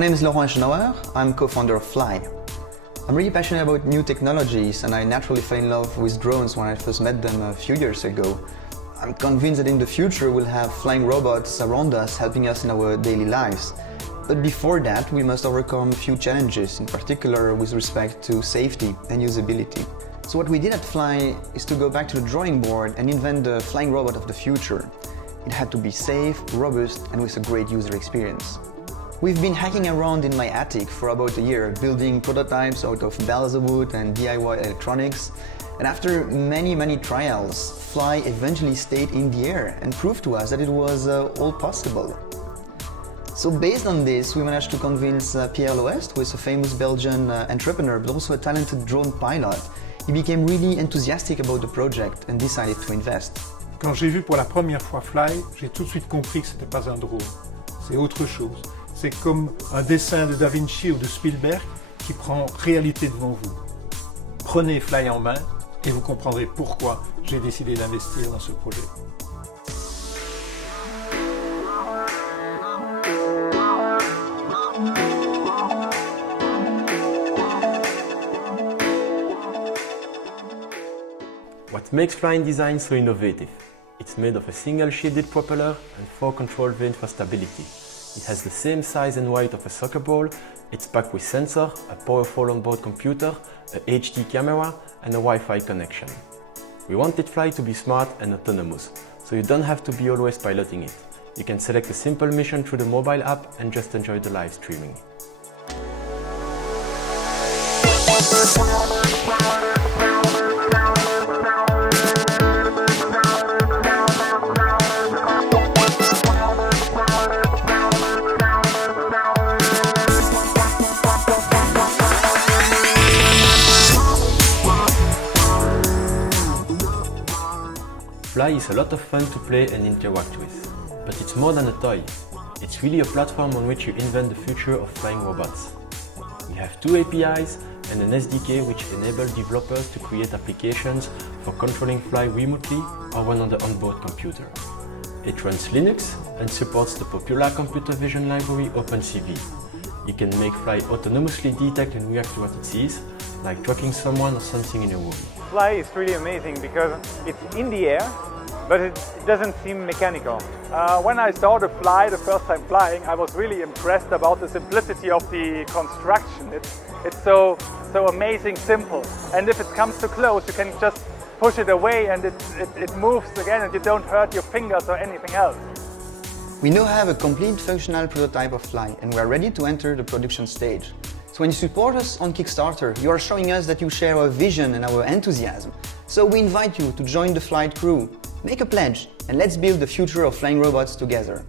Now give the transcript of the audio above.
My name is Laurent Schnauer. I'm co-founder of Fleye. I'm really passionate about new technologies, and I naturally fell in love with drones when I first met them a few years ago. I'm convinced that in the future we'll have flying robots around us helping us in our daily lives. But before that, we must overcome a few challenges, in particular with respect to safety and usability. So what we did at Fleye is to go back to the drawing board and invent the flying robot of the future. It had to be safe, robust, and with a great user experience. We've been hacking around in my attic for about a year, building prototypes out of balsa wood and DIY electronics. And after many trials, Fleye eventually stayed in the air and proved to us that it was all possible. So based on this, we managed to convince Pierre Loest, who is a famous Belgian entrepreneur, but also a talented drone pilot. He became really enthusiastic about the project and decided to invest. Quand j'ai vu pour la première fois Fleye, j'ai tout de suite compris que ce n'était pas un drone. C'est autre chose. C'est comme un dessin de Da Vinci ou de Spielberg qui prend réalité devant vous. Prenez Fleye en main et vous comprendrez pourquoi j'ai décidé d'investir dans ce projet. What makes flying design so innovative? It's made of a single shielded propeller and 4 control vanes for stability. It has the same size and weight of a soccer ball, it's packed with sensor, a powerful onboard computer, a HD camera and a Wi-Fi connection. We wanted Fleye to be smart and autonomous, so you don't have to be always piloting it. You can select a simple mission through the mobile app and just enjoy the live streaming. Fleye is a lot of fun to play and interact with, but it's more than a toy. It's really a platform on which you invent the future of flying robots. We have 2 APIs and an SDK which enable developers to create applications for controlling Fleye remotely or run on the onboard computer. It runs Linux and supports the popular computer vision library OpenCV. You can make Fleye autonomously detect and react to what it sees, like tracking someone or something in a room. Fleye is really amazing because it's in the air, but it doesn't seem mechanical. When I saw the Fleye the first time flying, I was really impressed about the simplicity of the construction. It's so amazing simple, and if it comes too close, you can just push it away and it moves again and you don't hurt your fingers or anything else. We now have a complete functional prototype of Fleye, and we are ready to enter the production stage. So when you support us on Kickstarter, you are showing us that you share our vision and our enthusiasm. So we invite you to join the flight crew, make a pledge, and let's build the future of flying robots together.